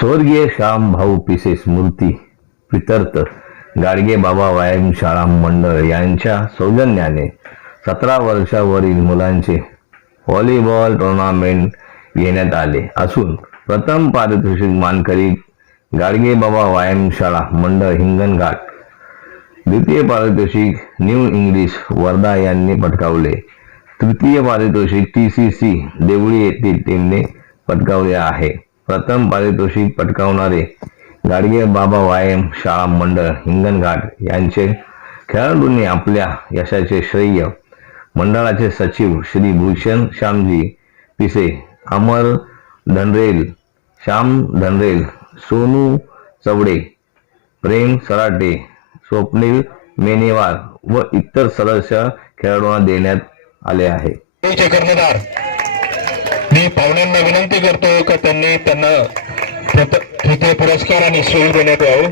स्वर्गीय श्याम भाऊ पिसे स्मृती प्रितर्थ गाडगे बाबा व्यायामशाळा मंडळ यांच्या सौजन्याने सतरा वर्षावरील मुलांचे व्हॉलीबॉल टुर्नामेंट घेण्यात आले असून प्रथम पारितोषिक मानकरी गाडगे बाबा व्यायामशाळा मंडळ हिंगणघाट द्वितीय पारितोषिक न्यू इंग्लिश वर्धा यांनी पटकावले. तृतीय पारितोषिक टी सी सी देवळी येथील टीमने पटकावले आहे. प्रथम पारितोषिक पटकावणारे गाडगे बाबा वायम शाळा मंडळ हिंगणघाट यांचे खेळाडूंनी आपल्या यशाचे श्रेय. मंडळाचे सचिव श्री भूषण श्यामजी पिसे अमर धनरेल श्याम धनरेल सोनू चवडे प्रेम सराटे स्वप्नील मेनेवार व इतर सदस्य खेळाडूंना देण्यात आले आहे. मी पाहुण्यांना विनंती करतो का त्यांनी त्यांना तृतीय पुरस्कार आणि सोयी देण्यात यावं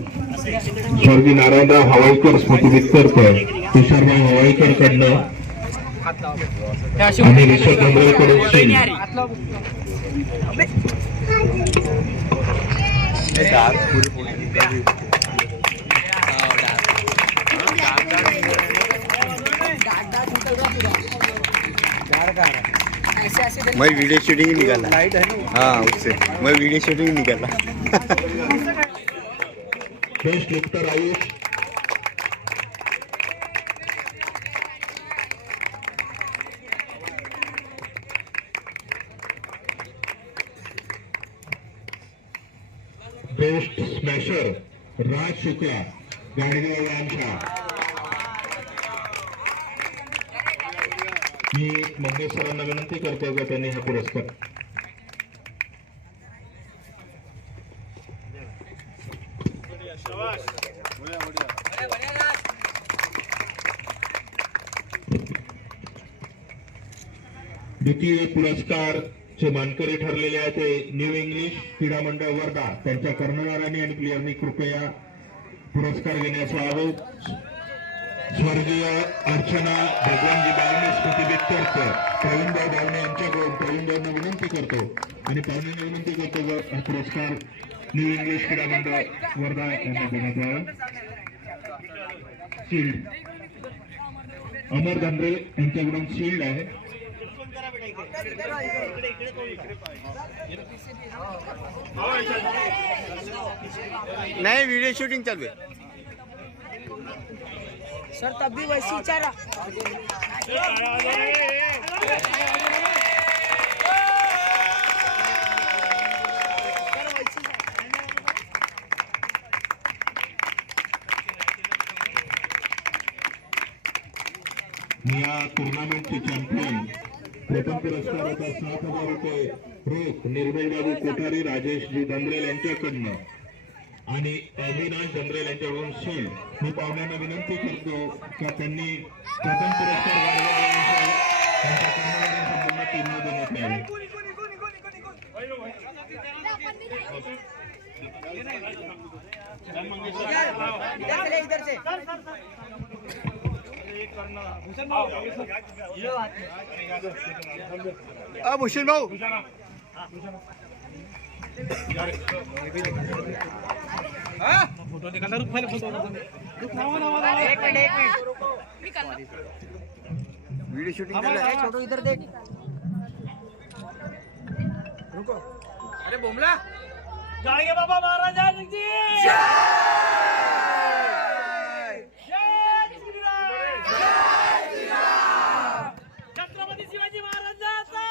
स्वर्गीय नारायणराव हवाईकर स्मृतिवित्तर्थ तुषारभाई हवाईकर कडनं आणि रिषभ डोंगरेकडून सील. मैं वीडियो शूटिंग ही निकाला हाँ उससे. मैं वीडियो शूटिंग ही निकाला best lifter Ayush best smasher Raj Shukla Gadge यांच्या मी मंगेश सरांना विनंती करतो का त्यांनी हा पुरस्कार द्वितीय पुरस्कार चे मानकरी ठरलेले आहे ते न्यू इंग्लिश क्रीडा मंडळ वर्धा. त्यांच्या कर्णधारांनी आणि प्लेयरनी कृपया पुरस्कार घेण्यास आरोप स्वर्गीय अर्चना भगवानजी बावणे स्मृती करतो. प्रवीणभाई बावणे यांच्याकडून प्रवीणभाईंना विनंती करतो. आणि पाहुण्यांना विनंती करतो हा पुरस्कार न्यू इंग्लिश क्रीडा मंडळ वर्धा यांना देण्यात यावा शिल्ड अमर धांद्रे यांच्याकडून शिल्ड आहे. नाही व्हिडिओ शूटिंग चालू आहे. सर तब भी वैसी ही चारा या टुर्नामेंटचे चॅम्पियन प्रथम पुरस्काराचा सात हजार रुपये रोख निर्मल बाबू कोठारी राजेशजी दंद्रेल यांच्याकडनं. आणि अविनाश दंद्रेल यांच्याकडून शील. मी पाहुण्यांना विनंती करतो का त्यांनी प्रथम पुरस्कार यांच्या कर्मचाऱ्यांच्या पूर्ण टीमने देण्यात यावे इधर से ले, इधर से अब भूषण भाऊ एक मिनट एक मिनट वीडियो शूटिंग है छोटू इधर देख गाडगे बाबा महाराजांची छत्रपती शिवाजी महाराजांचा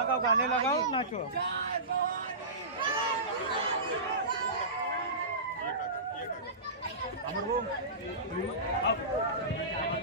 लगाओ गाणे लगाओ नाचो। अमर भाऊ, आओ.